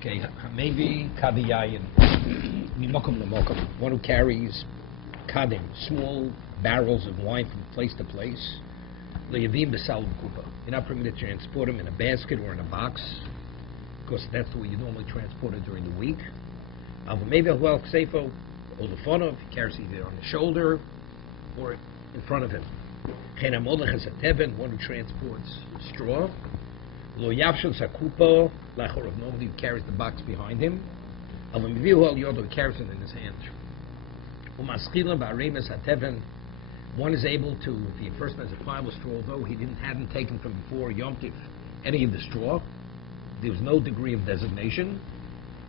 Okay, maybe kadiyayin, mimokum lemokum, one who carries kadim, small barrels of wine from place to place. Leyavim b'sal kupa. You're not permitted to transport them in a basket or in a box, because that's the way you normally transport it during the week. Maybe a well seifo, olefonov, he carries either on the shoulder or in front of him. Chenamolech has a teben, one who transports straw. Lo yavshel sakupo, lachorov, nobody who carries the box behind him. Avamivihu al yodo, he carries it in his hand. Umaschilam ba'aremes hateven, one is able to, if the person has a pile of straw, although he hadn't taken from before Yom Tiv any of the straw, there was no degree of designation,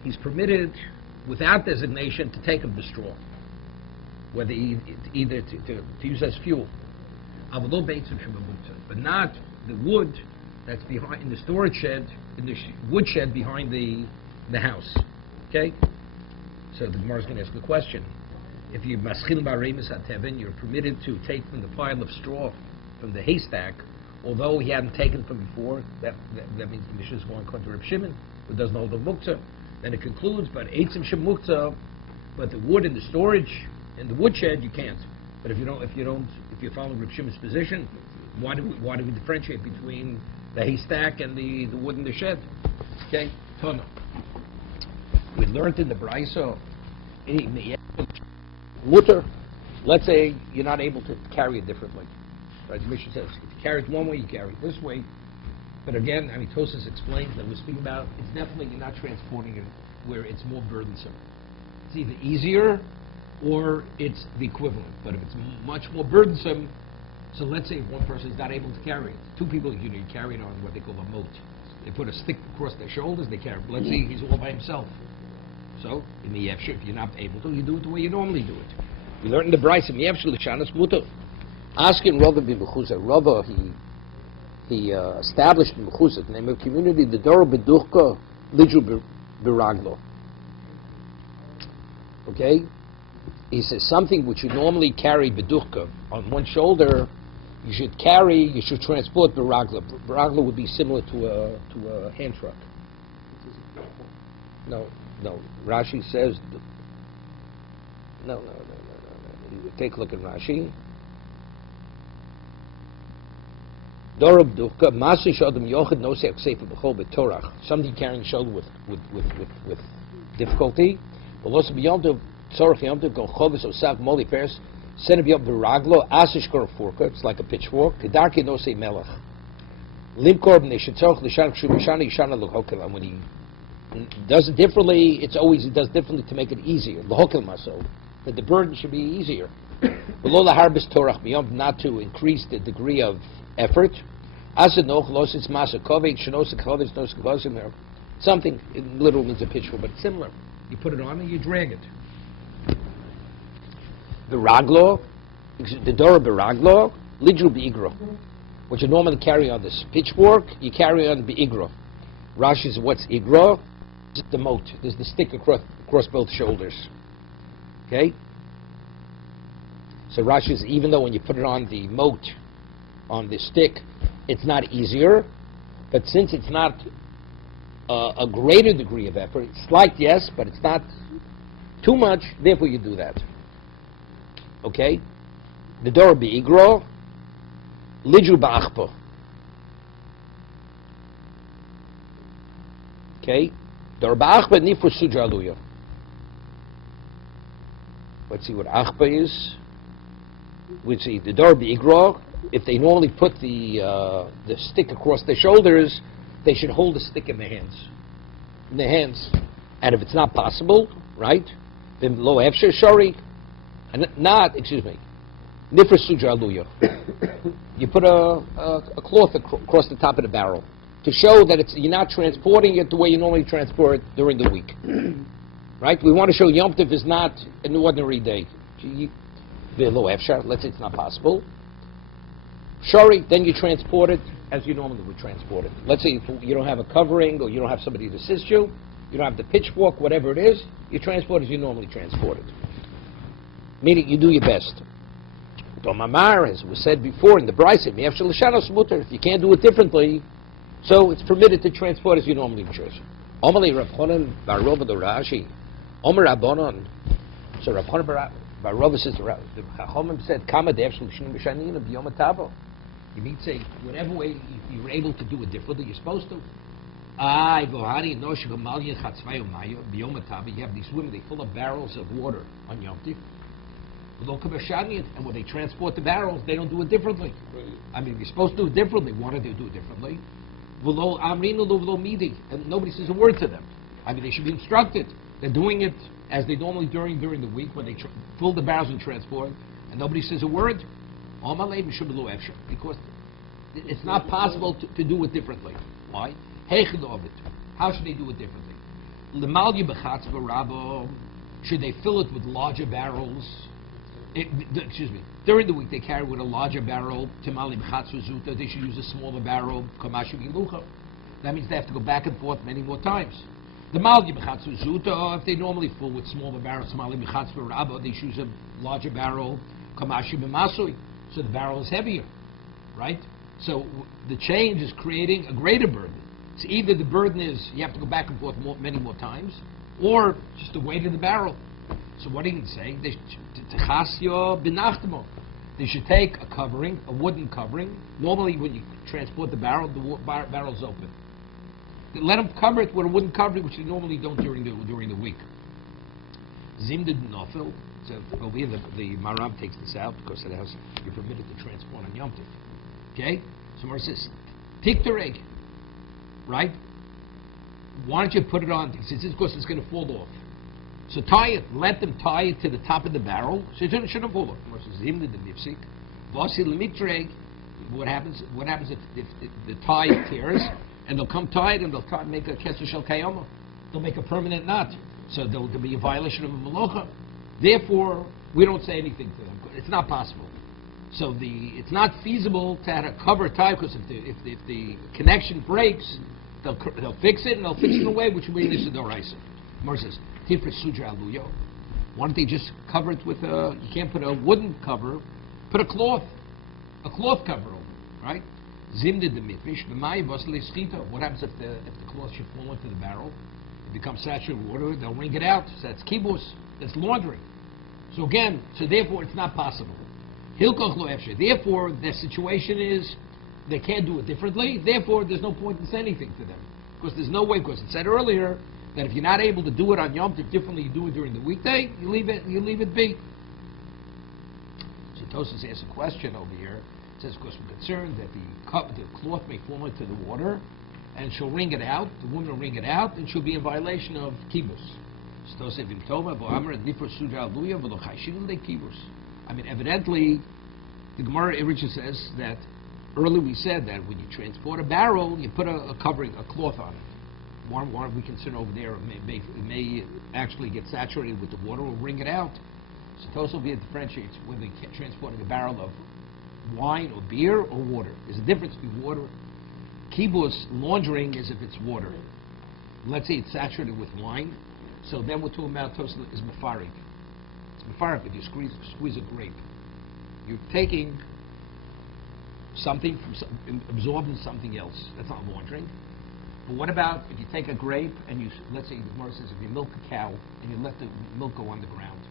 he's permitted, without designation, to take of the straw, whether either to use as fuel. But not the wood that's behind in the storage shed, in the wood shed behind the house. Okay? So the Gemara is going to ask a question. If you're maschil ba'aremes hateven, you're permitted to take from the pile of straw from the haystack, although he hadn't taken from before. That means the Mishnah is going according to Reb Shimon, who doesn't hold the muktzah. Then it concludes, but eitzim shem muktzah, but the wood in the storage in the woodshed you can't. But if you're following Reb Shimon's position, why do we differentiate between the haystack and the wood in the shed? Okay, Tana. We learned in the Brayso, mutter. Let's say you're not able to carry it differently. Right? The Mishnah says if you carry it one way, you carry it this way. But again, Tosas explains that we're speaking about it's definitely you're not transporting it where it's more burdensome. It's either easier or it's the equivalent. But if it's much more burdensome, so let's say if one person is not able to carry it, two people you carry it on what they call a moat. They put a stick across their shoulders, they carry it. Let's say he's all by himself. So in the Yevshir, if you're not able to, you do it the way you normally do it. We learned in the Bryce in Yevshir l'shanas muto. Asking Rava b'mechuza. Rava he established in Mechuza, the name of the community, the Doro B'duchka Lidru Biraglo. Okay? He says something which you normally carry B'duchka on one shoulder, you should transport Biraglo. Biraglo would be similar to a hand truck. No. Rashi says, no. Take a look at Rashi. Something carrying the shoulder with difficulty. It's like a pitchfork. When he does it differently, he does differently to make it easier. That the burden should be easier. Not to increase the degree of effort. Something, it literally means a pitchfork, but it's similar. You put it on and you drag it. The raglo, the dora beraglo, lidru beigro. What you normally carry on this pitchfork, you carry on beigro. Rashi says, what's igro? It's the moat. There's the stick across both shoulders. Okay? So Rashi says, even though when you put it on the moat, on the stick, it's not easier, but since it's not a greater degree of effort, it's slight, yes, but it's not too much, therefore you do that. Okay? The dor beigro, lidru ba'achpo. Okay? Dor ba'achpo nifur sudra aluyo. Let's see what achpa is. We see the dor beigro. If they normally put the stick across their shoulders, they should hold the stick in their hands. And if it's not possible, right, then lo efsher shari, and not, nifra sudra aluyo. You put a cloth across the top of the barrel to show that you're not transporting it the way you normally transport it during the week. Right? We want to show Yom Tov is not an ordinary day. Lo efsher, let's say it's not possible. Shari, then you transport it as you normally would transport it. Let's say you don't have a covering or you don't have somebody to assist you, you don't have the pitchfork, whatever it is, you transport as you normally transport it. Meaning you do your best. Domamar, as was said before in the Bryce, if you can't do it differently, so it's permitted to transport as you normally transport. Omali Rav Chonan bar Rava the Rashi. Omer Rabbanon. So Rav Chonan bar Rava says the Chachamim said, "Kama dev shlushim b'shanin b'yom hatavo." You mean say whatever way you were able to do it differently, you're supposed to. You have these women, they fill up barrels of water on Yom Tif. And when they transport the barrels, they don't do it differently. I mean, you're supposed to do it differently. Why don't they do it differently? And nobody says a word to them. I mean, they should be instructed. They're doing it as they normally during the week when they fill the barrels and transport, and nobody says a word. Because it's not possible to do it differently. Why? How should they do it differently? Should they fill it with larger barrels? During the week they carry with a larger barrel. They should use a smaller barrel. That means they have to go back and forth many more times. If they normally fill with smaller barrels, they should use a larger barrel. So the barrel is heavier, right? So the change is creating a greater burden. So either the burden is you have to go back and forth many more times, or just the weight of the barrel. So what are you saying? They should take a covering, a wooden covering. Normally when you transport the barrel's open. Let them cover it with a wooden covering, which they normally don't during the week. Zimdid nofil. So over here the Maram takes this out because it has you're permitted to transport on Yom Tif. Okay? So Mar says, pick the egg. Right? Why don't you put it on? Because it's going to fall off. So tie it. Let them tie it to the top of the barrel. So it shouldn't fall off. What happens if the tie tears? And they'll come tie it and they'll try to make a kesser shel kayama. They'll make a permanent knot. So there'll be a violation of a malacha. Therefore, we don't say anything to them. It's not possible. So it's not feasible to have a cover tie because if the connection breaks, they'll fix it and they'll fix it in a way which will be an issue d'oraisa. Mar says, why don't they just cover it with you can't put a wooden cover, put a cloth cover over it, right? Zimdid the mitvish, what happens if the cloth should fall into the barrel? It becomes saturated with water, they'll wring it out. So that's kibus, that's laundering. So therefore it's not possible. Therefore, the situation is they can't do it differently. Therefore, there's no point in saying anything to them. Because there's no way, because it said earlier that if you're not able to do it on Yom Tov differently, you do it during the weekday, you leave it be. So Tosas asks a question over here. It says, because we're concerned that the cloth may fall into the water, and she'll wring it out, the woman will wring it out, and she'll be in violation of kibbutz. I mean, evidently, the Gemara Iricha says that earlier we said that when you transport a barrel, you put a covering, a cloth on it. Why are we concerned over there? It may actually get saturated with the water or wring it out. So Tosov here differentiates whether you're transporting a barrel of wine or beer or water. There's a difference between water. Kibbutz laundering is if it's water. Let's say it's saturated with wine. So then we're talking about Tosov is mefarik. It's mefarik if you squeeze a grape. You're taking something from absorbing something else. That's not laundering. But what about if you take a grape and let's say the Gemara says if you milk a cow and you let the milk go on the ground,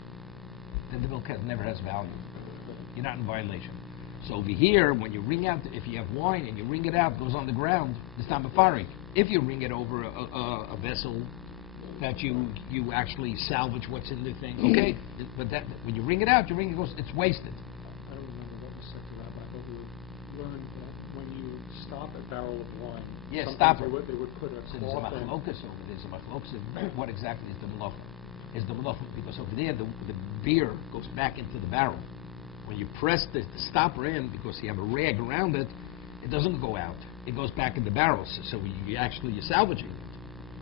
then the milk never has value. You're not in violation. So over here, when you wring out, if you have wine and you wring it out, it goes on the ground, it's not mefarik. If you wring it over a vessel that you actually salvage what's in the thing, okay. But that when you wring it out, it's wasted. I don't remember what was said to Rabbi, but we learned that when you stop a barrel of wine, stop it. They would put a So there's a machlokas over there. There's a machlokas. What exactly is the malacha? Because over there the beer goes back into the barrel. When you press the stopper in, because you have a rag around it, it doesn't go out. It goes back in the barrel. So you're salvaging it.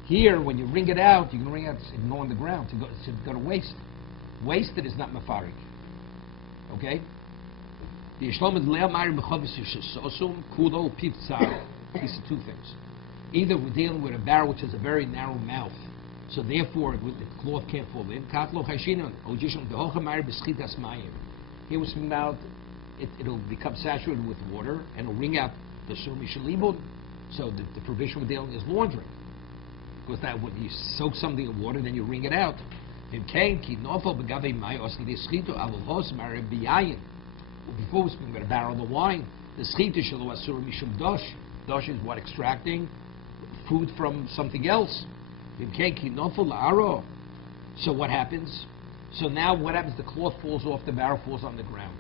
Here, when you wring it out, you can wring it out, it's going on the ground. It's go to waste. Wasted is not mefarik. Okay? The Yishlom is le'amari b'chavis yishasosum kulo pivtzar. These are two things. Either we're dealing with a barrel which has a very narrow mouth, so therefore the cloth can't fall in. Katlo chashinon ojishon de'ochamari b'schitas mayim. Here we're speaking about it'll become saturated with water and it'll wring out the sumi shalibun. So the provision we're dealing is laundering. Because that when you soak something in water, then you wring it out. Before we speak about a barrel of wine, the schita shelo asur mishum dosh. Dosh is what? Extracting food from something else. So what happens? So now what happens? The cloth falls off the barrel, falls on the ground.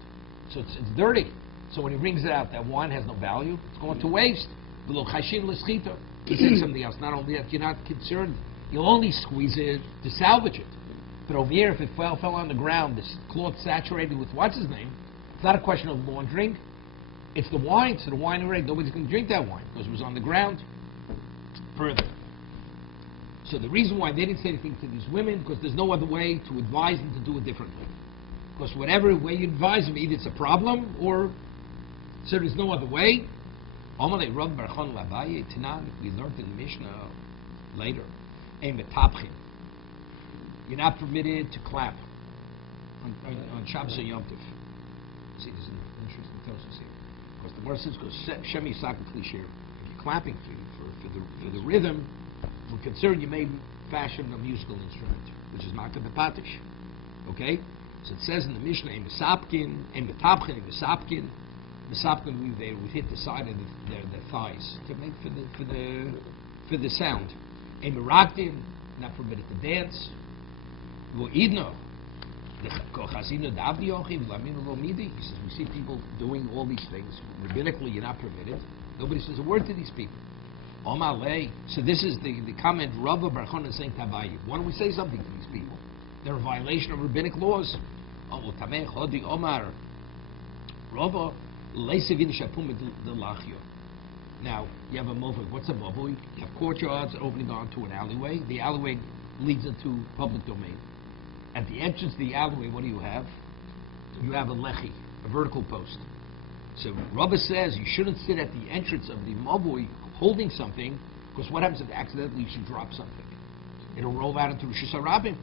So it's dirty. So when he wrings it out, that wine has no value. It's going to waste. He said something else. Not only that, you're not concerned. You'll only squeeze it to salvage it. But over here, if it fell on the ground, this cloth saturated with what's his name, it's not a question of laundering. It's the wine. So the wine already, nobody's going to drink that wine because it was on the ground. Further. So the reason why they didn't say anything to these women, because there's no other way to advise them to do it differently. Because whatever way you advise them, either it's a problem or so there's no other way. We learned in the Mishnah later. You're not permitted to clap on Shabbos and Yom Tov. See, there's an interesting process here. Because the Gemara says, Shemi Sakha Klishir. If you're clapping for the rhythm, we're concerned you may fashion a musical instrument, which is not the patish. Okay? So it says in the Mishnah, Mesapkin, Metapchin, Mesapkin. Mesapkin, we hit the side of their thighs to make for the sound. Meraktin, not permitted to dance. He says, we see people doing all these things. Rabbinically, you're not permitted. Nobody says a word to these people. So this is the comment, Rava Barchon is saying Tabayi. Why don't we say something to these people? They're a violation of rabbinic laws. Rava, now, you have a mavui. What's a mavui? You have courtyards opening onto an alleyway. The alleyway leads into public domain. At the entrance of the alleyway, what do you have? You have a lechi, a vertical post. So Rava says you shouldn't sit at the entrance of the mavui holding something, because what happens if accidentally you should drop something? It'll roll out into Rosh Hashanah.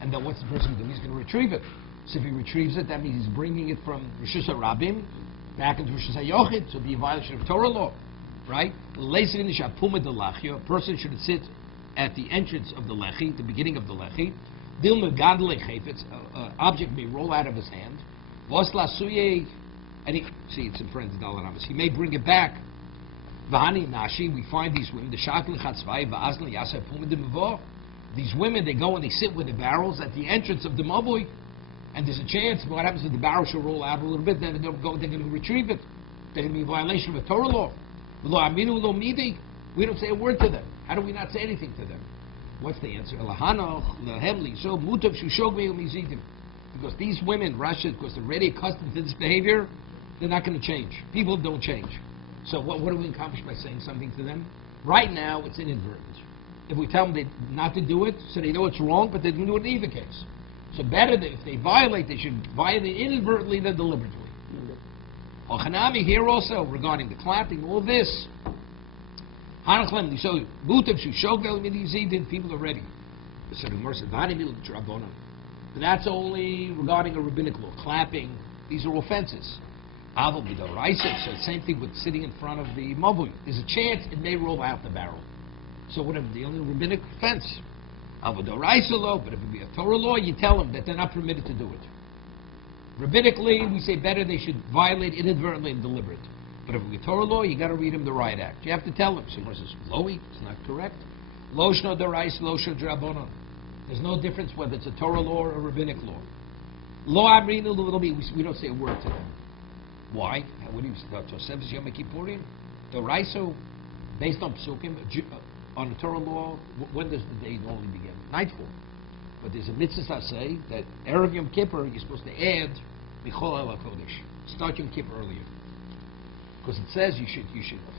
And then what's the person going to do? He's going to retrieve it. So if he retrieves it, that means he's bringing it from Rosh Hashanah back into Rosh Hashanah. So it'll be a violation of Torah law. Right? A person should sit at the entrance of the lechi, the beginning of the lechi. An object may roll out of his hand. And it's in front of the Dalaramas. He may bring it back. We find these women, these women, they go and they sit with the barrels at the entrance of the mavui, and there's a chance, what happens if the barrel should roll out a little bit, then they're going to retrieve it. They're going to be in violation of a Torah law. We don't say a word to them. How do we not say anything to them? What's the answer? Because these women, Russia, because they're already accustomed to this behavior, they're not going to change. People don't change. So what do we accomplish by saying something to them? Right now, it's inadvertent. If we tell them not to do it, so they know it's wrong, but they can do it in either case. So better that if they violate, they should violate inadvertently than deliberately. Hanami here also, regarding the clapping, all this. So, people are ready. So the Gemara said, but that's only regarding a rabbinic law. Clapping, these are offenses. So the same thing with sitting in front of the mavui. There's a chance it may roll out the barrel. So whatever, the only rabbinic offense. But if it be a Torah law, you tell them that they're not permitted to do it. Rabbinically, we say better they should violate inadvertently and deliberate. But if it be a Torah law, you got to read them the riot act. You have to tell them. So he says, Loi, it's not correct. Lo shno d'oraisa, lo shno d'rabbanan. There's no difference whether it's a Torah law or a rabbinic law. Lo amrinu l'v'lomi, we don't say a word to them. Why? What do you say about Tosefes Yom Kippurim? D'oraisa, based on Psukim, on the Torah law, when does the day normally begin? Nightfall. But there's a mitzvah say that Erev Yom Kippur, you're supposed to add Michol El HaKodesh. Start Yom Kippur earlier. Because it says you should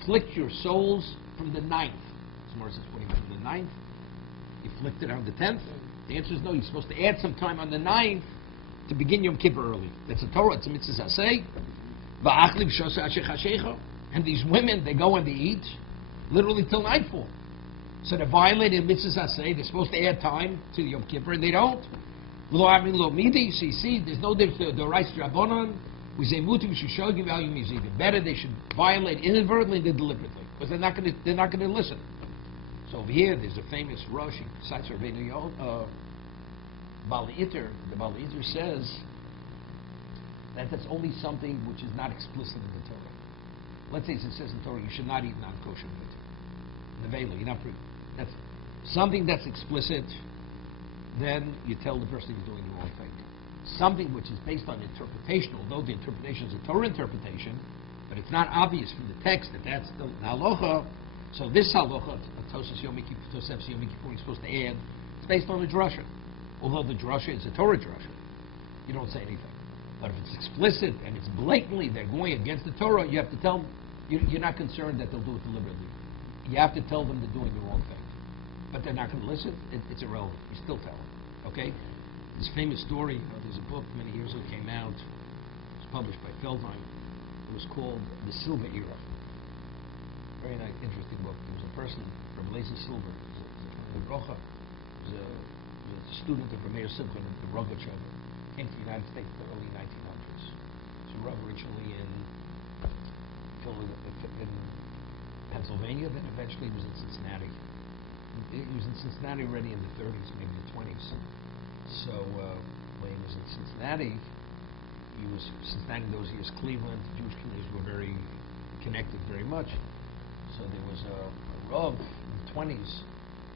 afflict your souls from the 9th. Somewhere says, what do you mean from the 9th? You afflict it on the 10th? The answer is no, you're supposed to add some time on the 9th to begin Yom Kippur early. That's a Torah, it's a mitzvah say. And these women, they go and they eat literally till nightfall. So they're violating mitzvah say. They're supposed to add time to Yom Kippur, and they don't. Lo amin lo midi. So you see, there's no difference. The rights to Rabbanon. We say mutim shushogi value mizid. Better they should violate inadvertently than deliberately, because they're not going to listen. So over here, there's a famous Rosh, besides Rabbeinu Bali Iter. The Bali Iter says that that's only something which is not explicit in the Torah. Let's say it says in the Torah you should not eat non-kosher meat. Nevela, you're not that's something that's explicit. Then you tell the person you're doing the wrong thing. Something which is based on interpretation, although the interpretation is a Torah interpretation, but it's not obvious from the text that that's the halacha. So this halacha, Tosefes Yom Kippur, is supposed to add. It's based on a drasha. Although the drasha is a Torah drasha, you don't say anything. But if it's explicit and it's blatantly they're going against the Torah, you have to tell them. You're not concerned that they'll do it deliberately. You have to tell them they're doing the wrong thing. But they're not going to listen. It's irrelevant. You still tell them. Okay? This famous story. There's a book many years ago came out. It was published by Feldheim. It was called The Silver Era. Very nice, interesting book. There was a person from Lazy Silver. He was a student of Rameir Simcha and the Rogachev. Came to the United States in the early 1900s. So Rav originally in Pennsylvania, then eventually he was in Cincinnati. He was in Cincinnati already in the 30s, maybe the 20s. So when he was in Cincinnati in those years, Cleveland, Jewish communities were very connected very much. So there was a Rav in the 20s,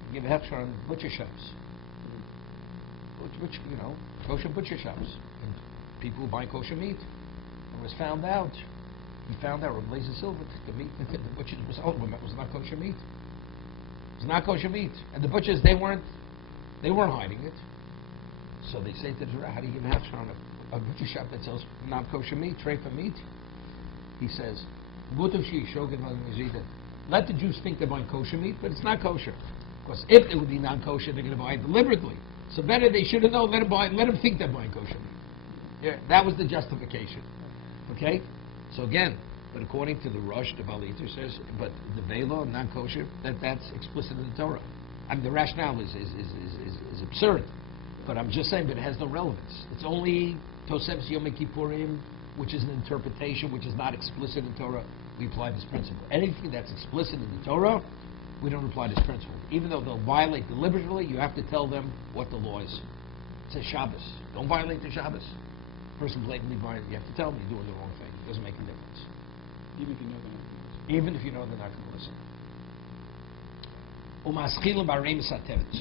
he gave a hechsher on butcher shops. Kosher butcher shops. And people who buy kosher meat. And he found out, Rav Lazy Silver, the meat that the butchers was not kosher meat. It was not kosher meat. And the butchers, they weren't hiding it. So they say to the Torah, how do you give a hechsher on a butcher shop that sells non-kosher meat, treifa meat? He says, let the Jews think they're buying kosher meat, but it's not kosher. Because if it would be non-kosher, they're going to buy it deliberately. So better they should have known, let them think they're buying kosher meat. Yeah, that was the justification. Okay? So again, but according to the Rosh, the Baliter says, but the Vela, non-kosher, that's explicit in the Torah. I mean, the rationale is absurd. But I'm just saying, but it has no relevance. It's only Tosefes Yom Kippurim, which is an interpretation, which is not explicit in Torah. We apply this principle. Anything that's explicit in the Torah, we don't apply this principle. Even though they'll violate deliberately, you have to tell them what the law is. It says Shabbos. Don't violate the Shabbos. Person blatantly violates, you have to tell them you're doing the wrong thing. It doesn't make a difference. Even if you know they're not going to listen. Even if you know they're not going to listen. So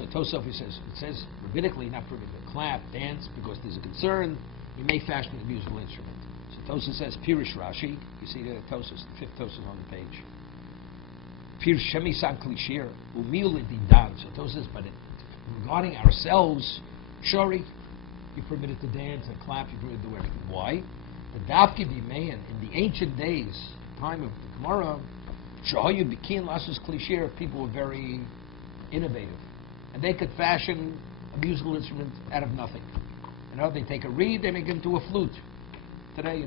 Tosefes says rabbinically not permitted to clap, dance, because there's a concern you may fashion a musical instrument. So Tosefes says Pirush Rashi. You see the Tosefes, the fifth Tosefes on the page. Pirush Shemisam Klishir Umil Didan. So Tosefes says, but regarding ourselves, Shori, you're permitted to dance and clap. You're permitted to do everything. Why? The Davki B'Meyan in the ancient days, time of the Gemara. Shahayu Bikin Lasus Klishir, people were very innovative. And they could fashion a musical instrument out of nothing. They take a reed, they make it into a flute. Today,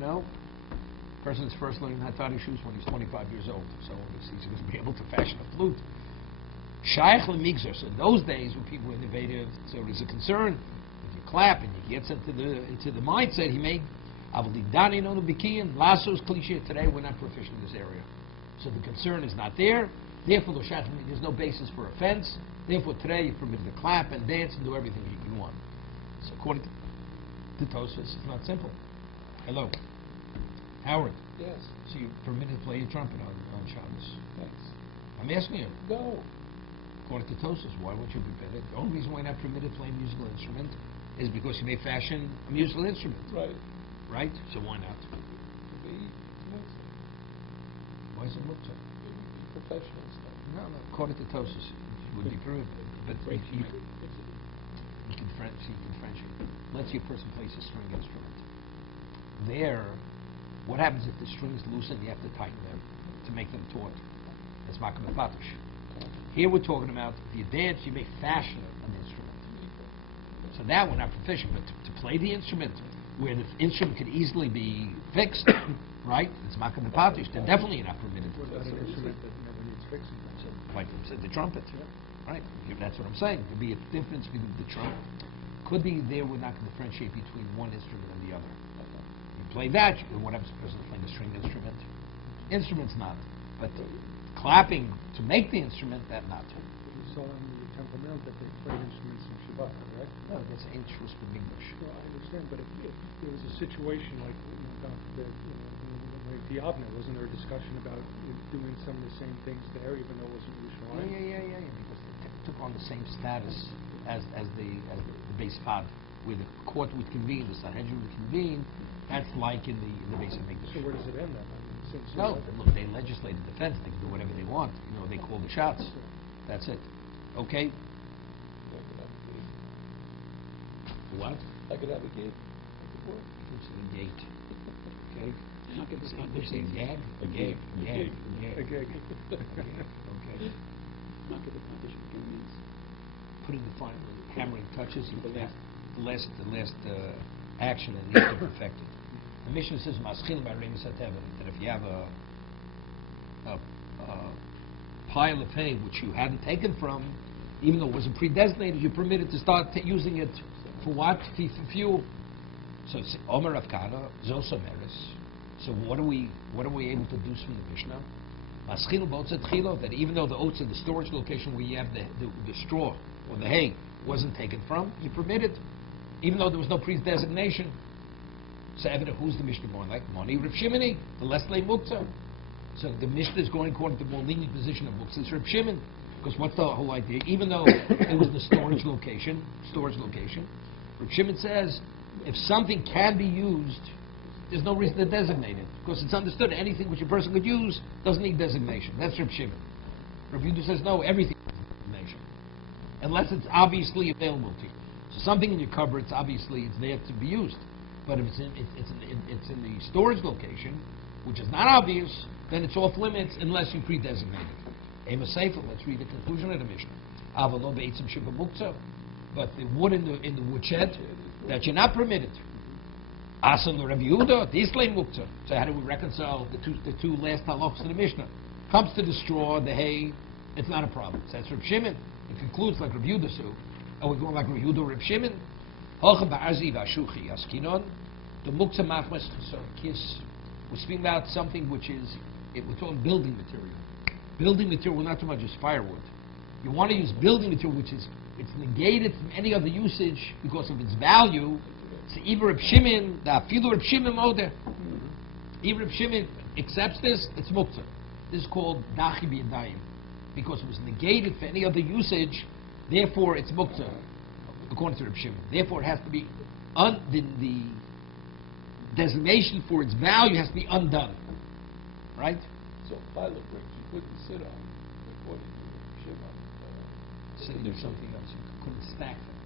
person's first learning Hatari shoes when he's 25 years old. So he's going to be able to fashion a flute. Shaykh Lemigzer. So in those days when people were innovative, so there's a concern. If you clap and he gets into the mindset, he may Avlidani no Bikin, Lasus Klishir. Today we're not proficient in this area. So the concern is not there. Therefore, there's no basis for offense. Therefore, today you're permitted to clap and dance and do everything you want. So according to Tosefes, it's not simple. Hello. Howard. Yes. So you're permitted to play your trumpet on Shabbos. Thanks. I'm asking you. Go. According to Tosefes, why would you be permitted? The only reason why you're not permitted to play a musical instrument is because you may fashion a musical instrument. Right. Right? So why not? Why is it muktzah? Professional stuff. No. According to Tosefes, it would be proven. But you can differentiate. Let's say a person plays a string instrument. There, what happens if the strings loosen? You have to tighten them to make them taut. That's commentators. Here we're talking about if you dance, you may fashion an instrument. So that we're not proficient, but to play the instrument where the instrument could easily be fixed, right? It's commentators. Then definitely you're not permitted. What about an instrument that never needs fixing? So, like the trumpet, right? That's what I'm saying. There'd be a difference between the trumpet. Could be there. We're not going to differentiate between one instrument and the other. You play that, and what happens to the person playing a stringed instrument? Instrument's not. But clapping to make the instrument, that not. You saw in the Temple Mount that they played instruments in Shabbat, correct? No, that's interest for English. Well, I understand, but if there was a situation like, God forbid, like Diabna, wasn't there a discussion about doing some of the same things there, even though it wasn't Yerushalayim? Yeah, because they took on the same status as the base Fad, where the court would convene, the Sanhedrin would convene. That's like in the base of English. So where does it end then? No, look, they legislate the defense. They can do whatever they want. They call the shots. That's it. Okay? What? I could have a gate. A gate. Okay? Not get this English say gag? A gag. Okay. Okay. Not get the competition means. Putting the final hammering touches, the last action that needs to be perfected. The Mishnah says, "Maschil b'aremis hateva," that if you have a pile of hay which you hadn't taken from, even though it wasn't predesignated, you're permitted to start using it for what? For fuel. So it's Omer Avkana, Zosomeris. So what are we able to deduce from the Mishnah? Maschil b'otzet chilo, that even though the oats in the storage location where you have the straw or the hay wasn't taken from, you're permitted, even though there was no predesignation. So evident, who's the Mishnah going like? Moni Reb Shimoni, the Leslie Muktzah. So the Mishnah is going according to the more lenient position of Muktzah. It's Reb Shimon. Because what's the whole idea? Even though it was the storage location, Reb Shimon says, if something can be used, there's no reason to designate it. Because it's understood anything which a person could use doesn't need designation. That's Reb Shimon. Reb Yehuda says, no, everything needs designation. Unless it's obviously available to you. So something in your cupboard, it's there to be used. But if it's in the storage location, which is not obvious, then it's off limits unless you pre-designate it. Ema Sefer, let's read the conclusion of the Mishnah. Avalo be'etzim shiva muktzah. But the wood in the woodshed, that you're not permitted. Asan Rabbi Yehuda, the Islam muktzah. So how do we reconcile the two last halachos of the Mishnah? Comes to the straw, the hay, it's not a problem. So that's Reb Shimon. It concludes like Rabbi Yehuda. So are we going like Rabbi Yehuda or Reb Shimon? The muktzah machmas kis. We're speaking about something which is, we're talking building material. Building material, we're not talking about just firewood. You want to use building material which is, it's negated from any other usage because of its value. So even Reb Shimon, the afilu Reb Shimon moder. Even Reb Shimon accepts this, it's muktzah. This is called dachi b'yadayim. Because it was negated for any other usage, therefore it's muktzah. According to Reb Shimon. Therefore, it has to be, the designation for its value has to be undone. Right? So pile of bricks you couldn't sit on, according to Reb Shimon. Sitting on something else, you couldn't stack them.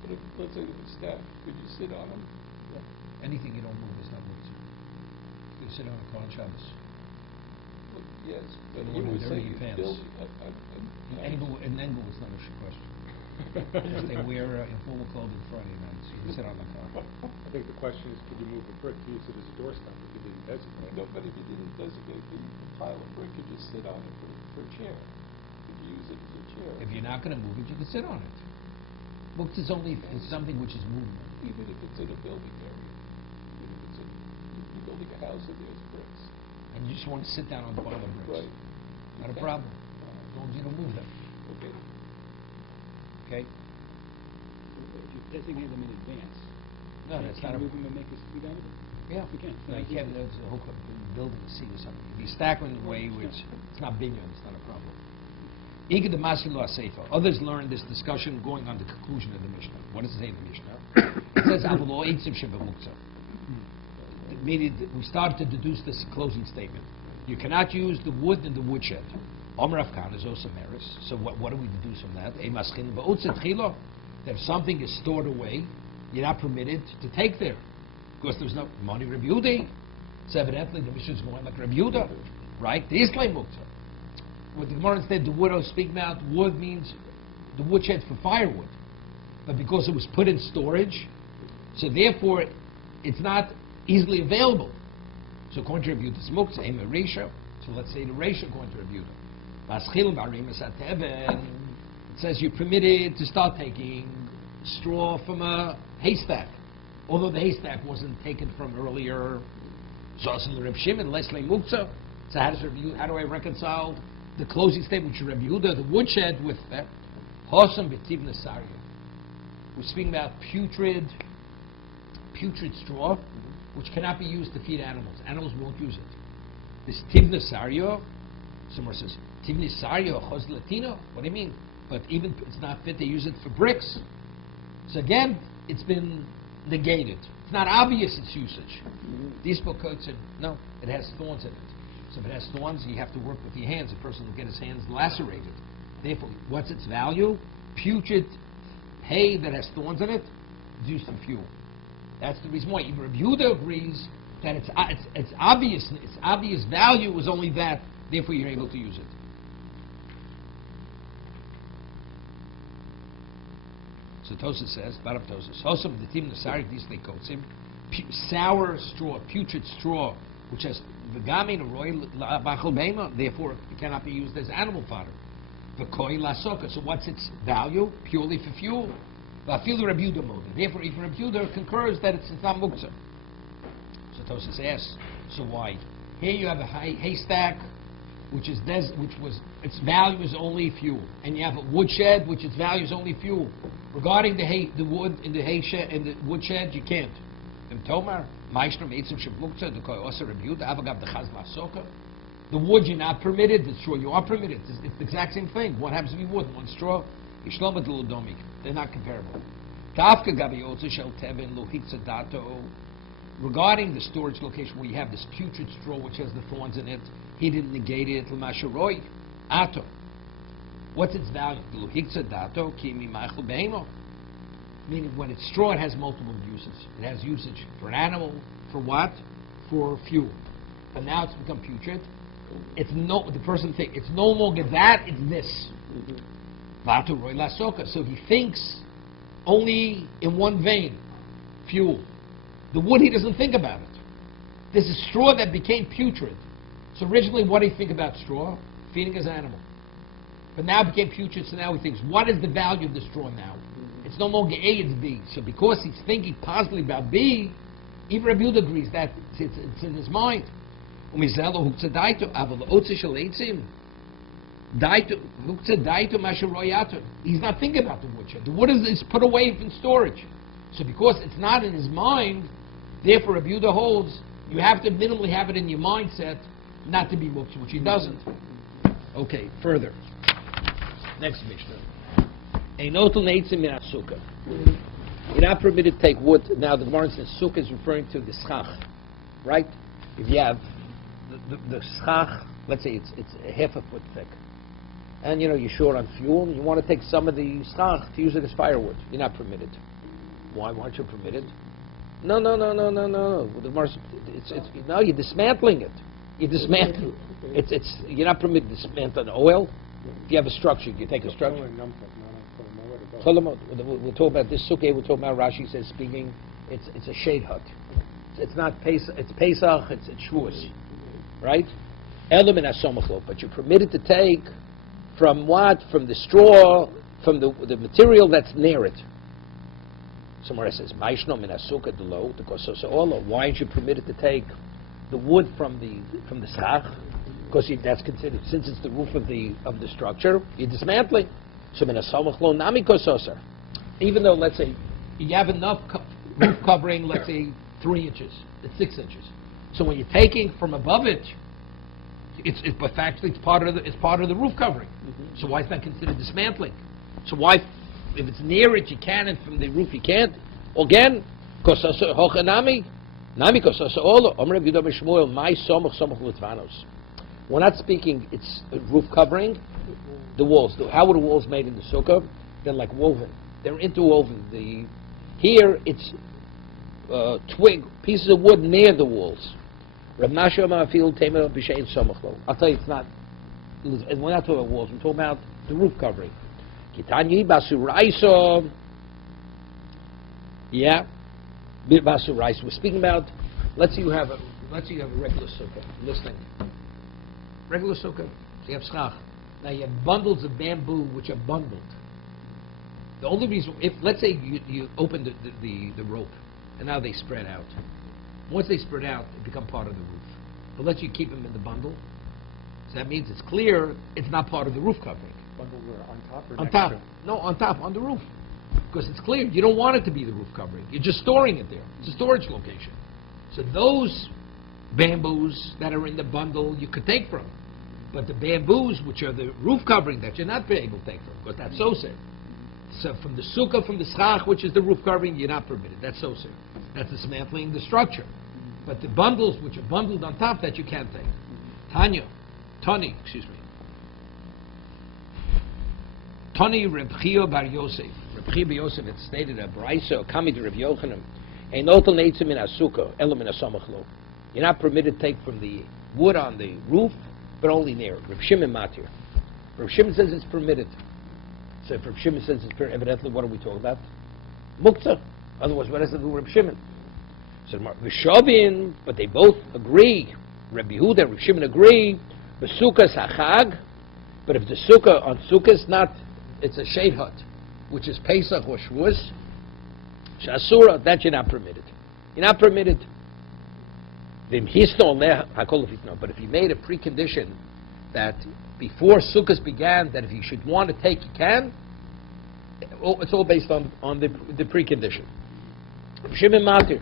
But if, let's say they were stacked, could you sit on them? Yeah. Anything you don't move is not moved. You sit on a car on Shabbos. Well, yes, but You you don't were wear dirty saying pants. building. In Engel, it's not a question. If they wear informal clothing Friday nights, you can sit on the car. I think the question is, could you move a brick to use it as a doorstep if you didn't designate? No, but if you didn't designate the pile of brick, could you sit on it for a chair? Could you use it as a chair? If you're not going to move it, you can sit on it. Books is only something which is movement. Even if it's in a building area. Even if it's you're building a house and there's bricks. And you just want to sit down on the bottom of the bricks. Right. Not a problem. As long as you don't move them. Okay. Okay? If you designate them in advance, No, that's not a... move them and make us do that? Yeah. You can. No, you can't. There's a hook up building a seat or something. If you stack them in a way which it's not big, it's not a problem. Others learn this discussion going on the conclusion of the Mishnah. What does it say in the Mishnah? It says, Avalo eitzim sheva muktzah. Meaning that we started to deduce this closing statement. You cannot use the wood in the woodshed. Omer Afkan is also meris. So what do we deduce from that? That if something is stored away, you're not permitted to take there. Because there's no money Reb Yehuda. So evidently the Mishnah is going like Reb Yehuda. Right? The Islam muktzah. What the Gemara instead, the wood I was speaking about, wood means the woodshed for firewood. But because it was put in storage, so therefore it's not easily available. So according to Reb Yehuda's muktzah, Emor Reisha. So let's say the Reisha according to Reb Yehuda. It says you're permitted to start taking straw from a haystack. Although the haystack wasn't taken from earlier. Zosin Reb Shimon, Leslie Muktzah. So how do I reconcile the closing statement which Rabbi Yehuda, the woodshed, with Hosam B'tiv Nasaria? We're speaking about putrid straw, which cannot be used to feed animals. Animals won't use it. This Tiv Nasario, someone says, Tiv Nasario, Choz Latino? What do you mean? But even it's not fit to use it for bricks. So again, it's been negated. It's not obvious its usage. These book codes said, no, it has thorns in it. So if it has thorns, you have to work with your hands. A person will get his hands lacerated. Therefore, what's its value? Putrid hay that has thorns in it is used for fuel. That's the reason why. Even Rabbi Yehuda agrees that its obvious value is only that. Therefore, you're able to use it. So Tosa says, Barav Tosa, Hosam B'tiv Nasaria Disney Kotsim, sour straw, putrid straw, which has V'gamin Roy Bachal Beima, therefore it cannot be used as animal fodder. V'koi Lasoka, so what's its value? Purely for fuel. V'afil Rabbi Yehuda Moda, therefore even Rabbi Yehuda concurs that it's not muktzah. So Tosa asks, so why? Here you have a haystack, which was its value is only fuel, and you have a woodshed, which its value is only fuel. Regarding the wood in the hay shed and the woodshed, you can't. The wood you're not permitted, the straw you are permitted. It's the exact same thing. One happens to be wood, one straw. They're not comparable. Regarding the storage location where you have this putrid straw which has the thorns in it, he didn't negate it. Ato. What's its value? Meaning when it's straw, it has multiple uses. It has usage for an animal, for what? For fuel. But now it's become putrid. The person thinks it's no longer that, it's this. So he thinks only in one vein, fuel. The wood, he doesn't think about it. This is straw that became putrid. So originally, what did he think about straw? Feeding his animal. But now it became putrid, so now he thinks, what is the value of the straw now? It's no longer A, it's B. So because he's thinking positively about B, even Rabbi Yehuda agrees that it's in his mind. He's not thinking about the woodshed. The wood is put away in storage. So because it's not in his mind, therefore Rabbi Yehuda holds, you have to minimally have it in your mindset not to be muktzah, which he doesn't. Okay, further. Next Mishnah. You're not permitted to take wood. Now the Gemara says sukkah is referring to the schach, right? If you have the schach, let's say it's a half a foot thick, and you're short on fuel, and you want to take some of the schach to use it as firewood. You're not permitted. Why aren't you permitted? No. The Gemara says, no, you're dismantling it. You're not permitted to dismantle oil. If you have a structure, you take a structure. We'll talk about this sukkah. We'll talk about Rashi says speaking. It's a shade hut. It's not Pesach. It's Pesach. It's Shavuos, right? But you're permitted to take from what? From the straw, from the material that's near it. Somewhere it says Maishno min sukkah below because why aren't you permitted to take the wood from the schach? Because that's considered, since it's the roof of the structure, you're dismantling. So even though, let's say, you have enough roof covering, let's say 3 inches, it's 6 inches. So when you're taking from above it, but factually it's part of the roof covering. Mm-hmm. So why is that considered dismantling? So why, if it's near it, you can, and from the roof you can't? Again, we're not speaking, it's a roof covering, the walls. How are the walls made in the sukkah? They're like woven. They're interwoven. Here it's pieces of wood near the walls. I'll tell you, it's not. We're not talking about walls. We're talking about the roof covering. Yeah, we're speaking about. Let's say you have a regular sukkah. Listening. Regular sukkah. So you have schach. Now you have bundles of bamboo which are bundled. The only reason, if let's say you open the rope, and now they spread out. Once they spread out, they become part of the roof. But let's you keep them in the bundle. that means it's clear it's not part of the roof covering. Bundle where, on top or On next top. to? No, on top, on the roof. Because it's clear. You don't want it to be the roof covering. You're just storing it there. It's a storage location. So those bamboos that are in the bundle you could take from. But the bamboos, which are the roof covering, that you're not able to take from, because that's soser. So from the sukkah, from the schach, which is the roof covering, you're not permitted. That's soser. That's dismantling the structure. But the bundles, which are bundled on top, that you can't take. Tani, Reb Chia bar Yosef. Reb Chia bar Yosef had stated a brayso, kami to Reb Yochanan, ein otel neitzim in asuka, elo min asamach lo. You're not permitted to take from the wood on the roof, but only near. Reb Shimon matir. Reb Shimon says it's permitted. So if Reb Shimon says it's permitted, evidently what are we talking about? Muktzah. Otherwise, what does it do with Reb Shimon? So Vishavin, but they both agree. Reb Yehuda and Reb Shimon agree. Besukas hachag, but if the sukkah on sukkahs not, it's a shade hut, which is Pesach or Shavuos, Shasura, that you're not permitted. You're not permitted. But if you made a precondition that before sukkahs began, that if you should want to take, you can, it's all based on the precondition. Reb Shimon matir.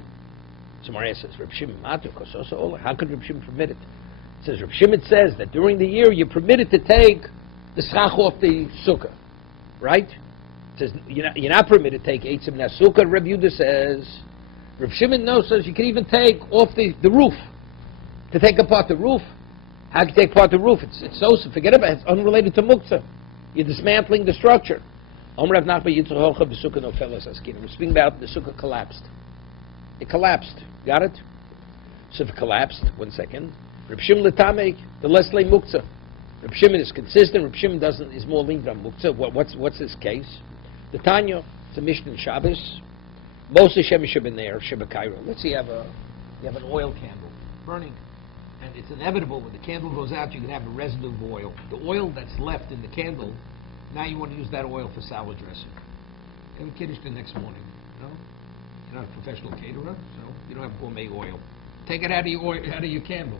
Somewhere says Reb Shimon matir, how could Reb Shimon permit it? It says Reb Shimon says that during the year you're permitted to take the schach off the sukkah, right? It says you're not permitted to take eitzim nasukkah. Reb Yehuda says, Reb Shimon says you can even take off the roof. To take apart the roof, how can you take apart the roof? It's so forget about it. It's unrelated to muktzah. You're dismantling the structure. We're speaking about the sukkah collapsed. It collapsed. Got it? So if it collapsed, 1 second. Reb Shimon l'tamei, the lesle muktzah. Reb Shimon is consistent. Reb Shimon is more lenient on muktzah. What's his case? The Tanya, it's a Mishnah in Shabbos. Most of Shemesh Bener, Shebekairo. Let's say you have an oil candle burning, and it's inevitable when the candle goes out, you can have a residue of oil. The oil that's left in the candle, now you want to use that oil for salad dressing. And kiddush the next morning. No, you're not a professional caterer, so you don't have gourmet oil. Take it out of your candle.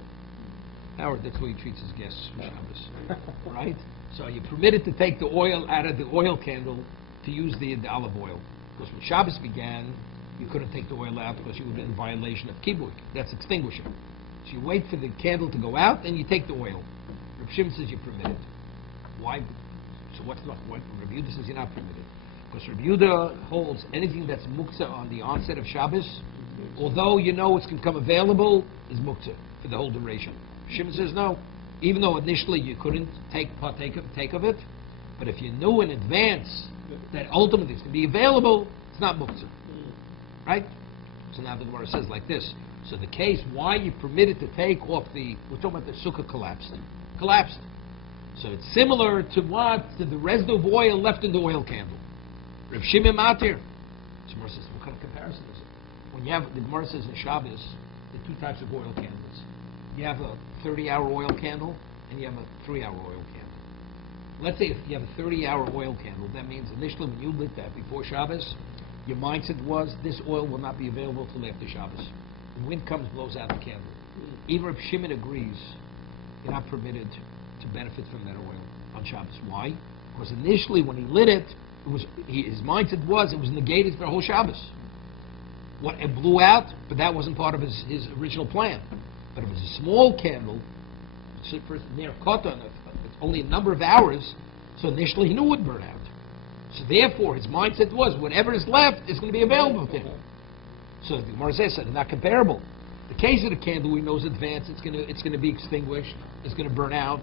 Howard, that's the way he treats his guests for Shabbos, right? So you're permitted to take the oil out of the oil candle to use the olive oil. Because when Shabbos began, you couldn't take the oil out because you would be in violation of kibbutz. That's extinguishing. So you wait for the candle to go out, then you take the oil. Reb Shimon says you're permitted. Why? So what's not? What Reb Yehuda says you're not permitted. Because Reb Yehuda holds anything that's muktzah on the onset of Shabbos, although you know it's going to come available, is muktzah for the whole duration. Shimon says no. Even though initially you couldn't partake of it, but if you knew in advance that ultimately it's going to be available, it's not muktzah. Right? So now the Gemara says like this. So the case, why you permitted to take off we're talking about the sukkah collapsed. So it's similar to what? To the residue of oil left in the oil candle. Reb Shimon matir. So the Gemara says, what kind of comparison is it? When you have, the Gemara says in Shabbos, there are two types of oil candles. You have a 30-hour oil candle, and you have a 3-hour oil candle. Let's say if you have a 30-hour oil candle, that means initially when you lit that before Shabbos, your mindset was this oil will not be available till after Shabbos. The wind comes, blows out the candle. Even if Shimon agrees, you're not permitted to benefit from that oil on Shabbos. Why? Because initially when he lit it, his mindset was it was negated for the whole Shabbos. It blew out, but that wasn't part of his original plan. But if it's a small candle, it's near cotton, it's only a number of hours, so initially he knew it would burn out. So therefore, his mindset was, whatever is left is going to be available to him. So the Gemara says it's not comparable. The case of the candle, he knows in advance it's going to be extinguished, it's going to burn out.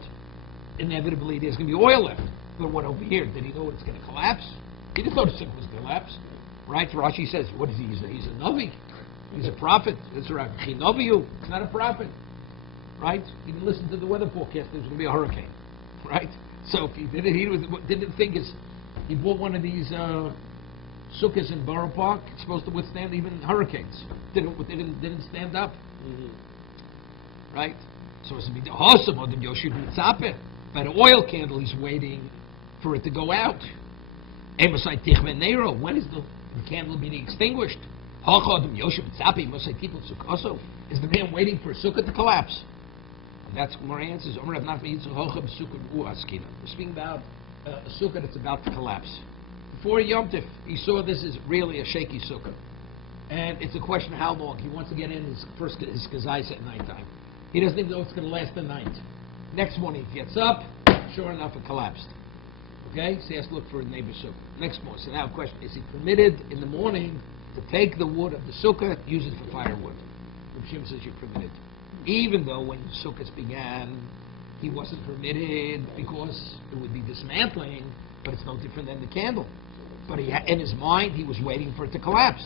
Inevitably, there's going to be oil left. But what over here? Did he know it's going to collapse? He didn't know the sukkah was going to collapse. Right? Rashi says, what is he? He's a Navi. He's a prophet. That's right. He's not a prophet. Right? He didn't listen to the weather forecast. There was going to be a hurricane. Right? So if he didn't think he bought one of these sukkahs in Borough Park. It's supposed to withstand even hurricanes. Didn't stand up. Mm-hmm. Right? So it's be the awesome or the Yoshib Mitzape. By the oil candle, he's waiting for it to go out. When is the candle being extinguished? Is the man waiting for a sukkah to collapse? And that's what Gemara answers. We're speaking about a sukkah that's about to collapse. Before Yom Tif, he saw this is really a shaky sukkah. And it's a question of how long. He wants to get in his kazais at nighttime. He doesn't even know if it's going to last the night. Next morning he gets up, sure enough it collapsed. Okay? So he has to look for a neighbor's sukkah. Next morning. So now the question, is he permitted in the morning to take the wood of the sukkah, use it for firewood? Reb Shimon says you're permitted. Even though when the sukkahs began, he wasn't permitted because it would be dismantling, but it's no different than the candle. But in his mind, he was waiting for it to collapse.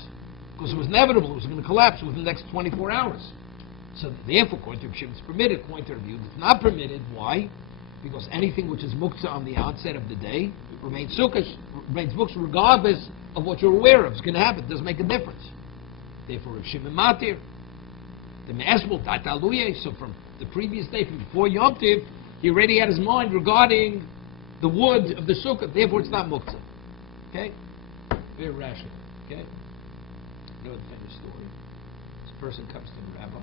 Because it was inevitable, it was going to collapse within the next 24 hours. So therefore, according to Reb Shimon, it's permitted. According to Reb Yehuda, it's not permitted. Why? Because anything which is muktzah on the onset of the day remains muktzah regardless of what you're aware of. It's going to happen. It doesn't make a difference. Therefore, Reb Shimon matir. The me'esbul tataluye. So from the previous day, from before Yom Tiv, he already had his mind regarding the wood of the sukkah. Therefore, it's not muktzah. Okay? Very rational. Okay? You know the famous story. This person comes to the rabbi,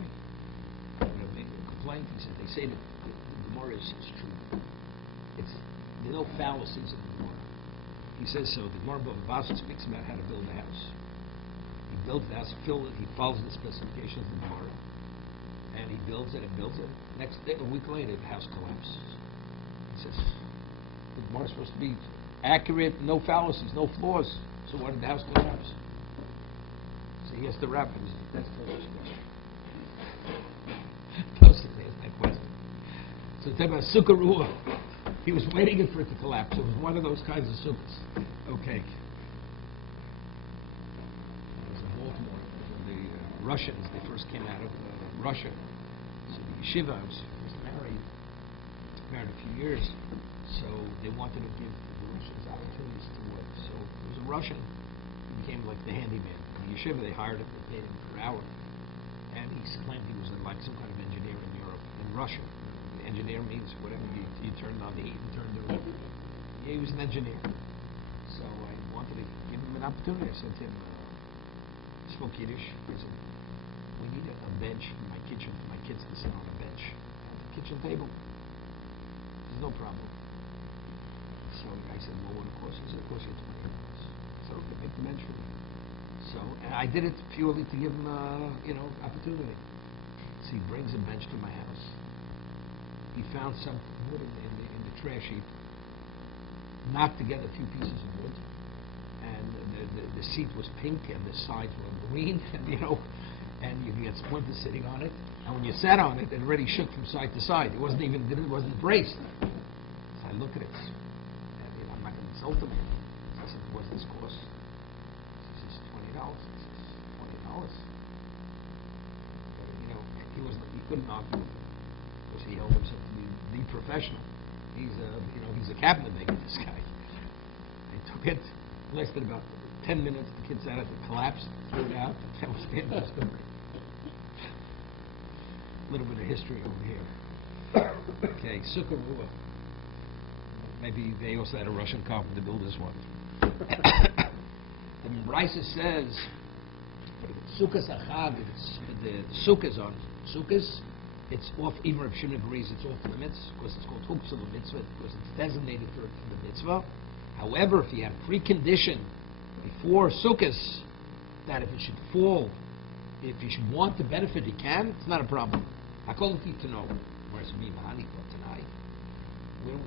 making a complaint. He said, they say that the Gemara is true. There are no fallacies in the Gemara. He says so. The Gemara Bava speaks about how to build a house. He builds the house, he follows the specifications of the Gemara, and he builds it and builds it. Next day, a week later, the house collapses. He says, the Gemara is supposed to be accurate, no fallacies, no flaws. So why did the house collapse? So he asked the rabbi. That's Tosfos' question. Tosfos asked that question. So it's about sukkah ruah. He was waiting for it to collapse. It was one of those kinds of sukkahs. Okay. It was in Baltimore. The Russians, they first came out of Russia. So the yeshiva, I was married a few years. So they wanted to give the Russians opportunities to work. So it was a Russian. He became like the handyman. In the yeshiva, they hired him, they paid him per hour. And he claimed he was like some kind of engineer in Europe, in Russia. Engineer means whatever you turned on the heat and turned the room. Yeah, he was an engineer. So I wanted to give him an opportunity. I said to him, spoke Yiddish. I said, we need a bench in my kitchen for my kids to sit on a bench. At the kitchen table. There's no problem. So I said, well, what it costs? He said, it costs you $20. So okay, make the bench for me. So and I did it purely to give him, opportunity. So he brings a bench to my house. He found some wood in the trash heap, knocked together a few pieces of wood, and the seat was pink and the sides were green, and you get splinters sitting on it. And when you sat on it, it already shook from side to side. It wasn't braced. So I look at it, and I'm not going to insult him. So I said, what's this cost? He says, $20. I says, $20. He couldn't argue. He held himself to be the professional. He's a cabinet maker, this guy. They took it, lasted about 10 minutes, the kids out of it, collapsed, threw it out, that was the end of the story. A little bit of history over here. Okay, Sukkah Ruah. Maybe they also had a Russian carpenter build this one. The Brisa says, Sukkahs Achag, the Sukkahs on Sukkahs, it's off, even Reb Shimon agrees it's off limits, because it's called Huksa Mitzvah, because it's designated for the mitzvah. However, if you had a precondition before Sukkot that if it should fall, if you should want to benefit, you can, it's not a problem. I call it to know. Whereas me, Tanai.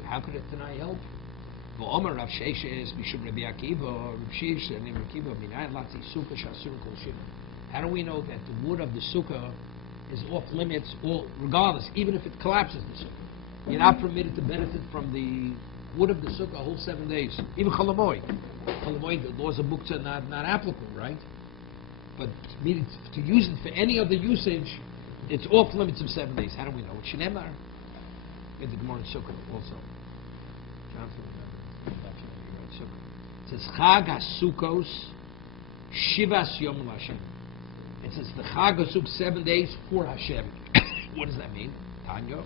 How could a Tanai help? Omer Rav Sheshes, Mishum Rabbi Akiva, Rav Shish, and Rabbi Akiva, Minayin Latzi Sukkah Shasur Kol Shiva. How do we know that the wood of the sukkah is off limits, regardless, even if it collapses the sukkah? You're not permitted to benefit from the wood of the sukkah a whole 7 days. Even Chalamoy. Chalamoy, the laws of Muktzah are not applicable, right? But meaning to use it for any other usage, it's off limits of 7 days. How do we know? It's Shinemar. In the Gemara in Sukkah also. Jonathan, remember. It says, Chag HaSukkos Shivas Yom Hashem. It says the Chag HaSukkos 7 days for Hashem. What does that mean? Tanya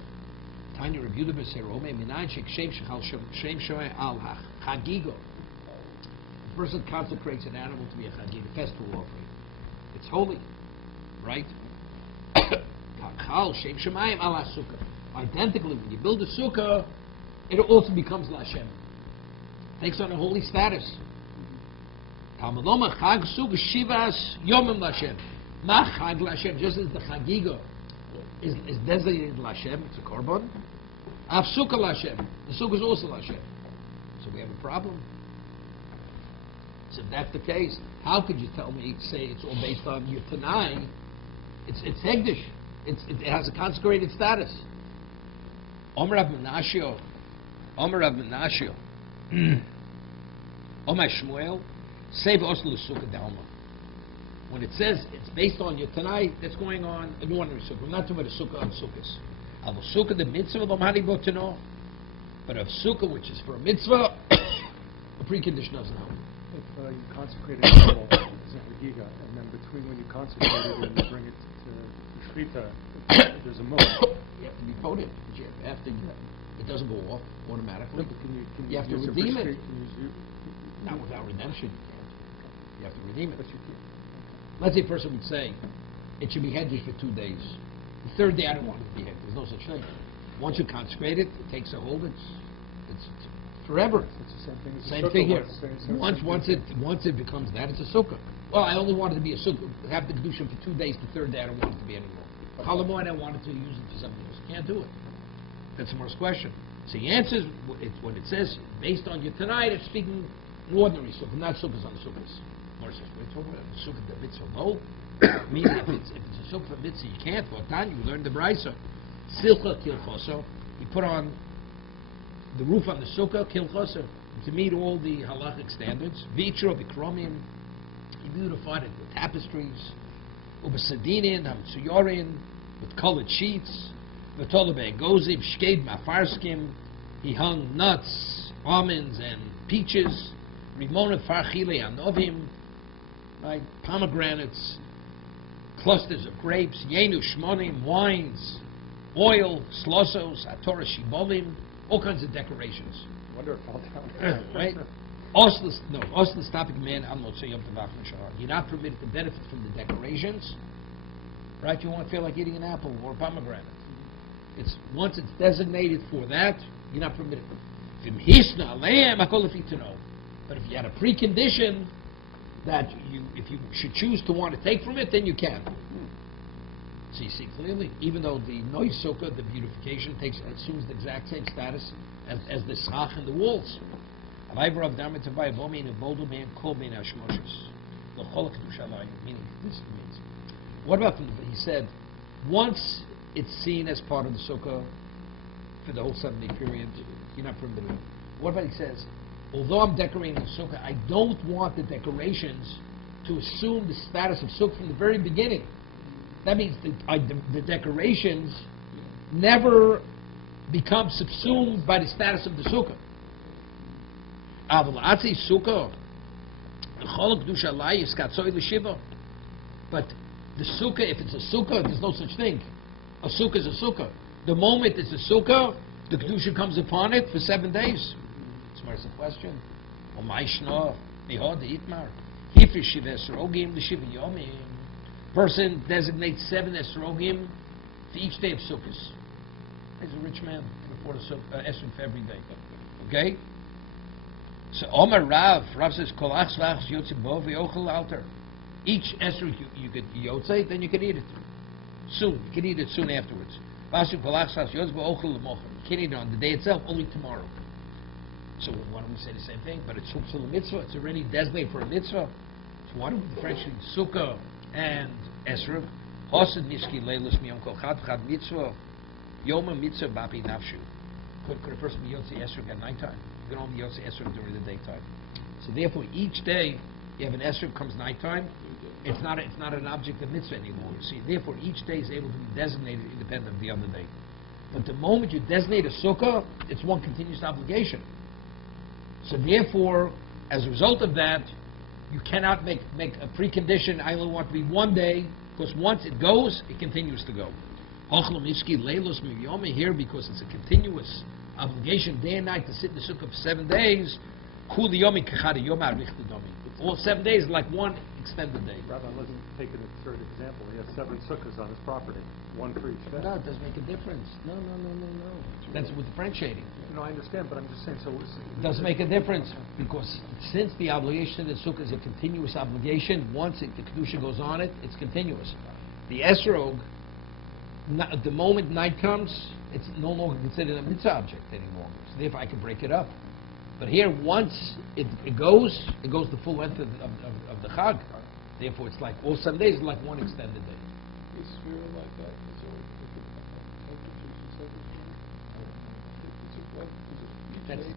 Rabbi Yehuda B'Serome Minayin Shekshem Shechal Shem Shoy Al Chagigo. The person consecrates an animal to be a Chagigo, festival offering. It's holy, right? Chal Shem Shemayim Al HaSukkah. identically, when you build a sukkah, it also becomes Lashem. Takes on a holy status. Talmud Loma Chag Sukkah Shivas Yomim Lashem. Ma Chag Lashem, just as the Chagiga is designated Lashem, it's a korban. Av Sukkah Lashem, the Sukkah is also Lashem. So we have a problem. So if that's the case, how could you say it's all based on your Tanai? It's Hegdish. It has a consecrated status. Omer Rav Menashio. Omer Shmuel. Save Oslo Sukkah Dalma. When it says it's based on your Tanai, that's going on an ordinary Sukkah. We're not talking about a Sukkah on Sukkahs. Al Sukkah the mitzvah lo mahari botano. But a Sukkah which is for a mitzvah, a precondition doesn't help. If you consecrate it as a Hagiga, and then between when you consecrate it and you bring it to Shrita, there's a moment. You have to be voted. You have to. It doesn't go off automatically. No, but can you have to use a redeem it. restrict- Not without redemption. You have to redeem it. But you can't. Let's say a person would say, it should be hedged for 2 days. The third day, I don't want it to be hedged. There's no such thing. Once you consecrate it, it takes a hold. It's forever. It's the same thing as a Same sukkah. thing here. Once It becomes that, it's a sukkah. Well, I only wanted to be a sukkah. Have the kedusha for 2 days. The third day, I don't want it to be anymore. Chalamoid, I wanted to use it for something else. Can't do it. That's the first question. So he answers when it says based on your tonight, it's speaking an ordinary sukkah, not sukkahs on sukkahs. More says we're talking about a sukkah that mitzvah low. Meaning if it's a sukkah for mitzvah, you can't. Well, Tanya, you learn the brayso. Silcha kilchoso. You put on the roof on the sukkah kilchoso to meet all the halachic standards. Vitro bikromim. You beautified it with tapestries. Ubesadinin, hamtsuyorin, with colored sheets. V'tolabei gozim, shkeid mafarskim. He hung nuts, almonds, and peaches. Rimona farchile anovim, right? Pomegranates, clusters of grapes. Yenu shmonim, wines, oil, slossos, atora shibolim, all kinds of decorations. I wonder if it fell down. Right? Oslis topic man, I'm not saying you're not permitted to benefit from the decorations. Right? You won't feel like eating an apple or a pomegranate. Once it's designated for that, you're not permitted. But if you had a precondition that if you should choose to want to take from it, then you can. So you see clearly, even though the noise sukkah, the beautification, assumes the exact same status as the schach and the walls. Meaning this means. What about he said, once it's seen as part of the sukkah for the whole 7-day period, you're not permitted. What about he says, although I'm decorating the sukkah, I don't want the decorations to assume the status of sukkah from the very beginning. That means the decorations never become subsumed by the status of the sukkah. But the sukkah, if it's a sukkah, there's no such thing. A sukkah is a sukkah. The moment it's a sukkah, the kedusha comes upon it for 7 days. That's a question. Person designates 7 esrogim for each day of sukkahs. He's a rich man, can afford a esrog for every day. Okay? So Omar Rav says, Kol achslach yotze bo v'yochel alter. Each esrog you get yotze, then you can eat it soon. You can eat it soon afterwards. Vasu kol achslach yotze bo ochel l'mocher. You can't eat it on the day itself, only tomorrow. So why don't we say the same thing? But it's sukkah mitzvah. It's already designated for a mitzvah. So why don't we differentiate sukkah and esrog? Hosed nishki leilos miyom kol chad chad mitzvah. Yoma mitzvah bapi nafshu. Could a person be yotze esrog at nighttime? You can only yotze esrog during the daytime. So therefore, each day you have an esrog comes nighttime. It's not an object of mitzvah anymore. See, therefore, each day is able to be designated independent of the other day. But the moment you designate a sukkah, it's one continuous obligation. So therefore, as a result of that, you cannot make a precondition, I only want to be 1 day, because once it goes, it continues to go. Here, because it's a continuous obligation, day and night, to sit in the sukkah for 7 days, all 7 days are like one extended day. Rabbi, let's take an absurd example. He has 7 sukkahs on his property, one for each day. No, it doesn't make a difference. No. That's with differentiating. No, I understand, but I'm just saying, so... It doesn't make a difference, because since the obligation of the sukkah is a continuous obligation, once the kedusha goes on it, it's continuous. The esrog, the moment night comes, it's no longer considered a mitzvah object anymore. So therefore I can break it up. But here, once it goes the full length of the Chag. Therefore, it's like all 7 days is like one extended day. Is Sphira like that? Is there That's,